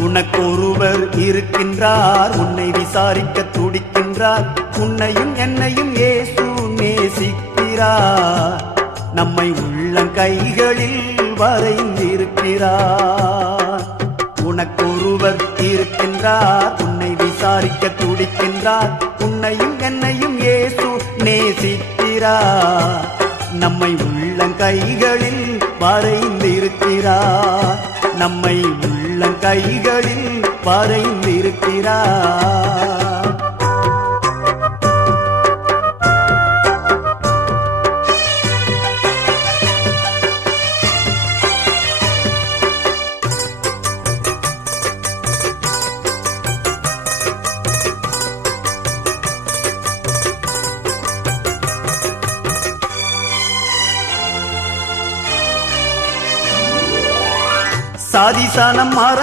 உனக்கொருவர் இருக்கின்றார் உன்னை விசாரிக்க துடிக்கின்றார். உன்னையும் என்னையும் ஏசு நேசிக்கிறார். நம்மை உள்ளங்கைகளில் வரைந்திருக்கிறார். உனக்கொருவர் இருக்கின்றார் உன்னை விசாரிக்க துடிக்கின்றார். உன்னையும் என்னையும் ஏசு நேசிக்கிறார். நம்மை உள்ளங்கைகளில் வரைந்திருக்கிறார். நம்மை உள்ளங்கைகளில் வரைந்திருக்கிறார் சாதி சாதிசானம் மறந்து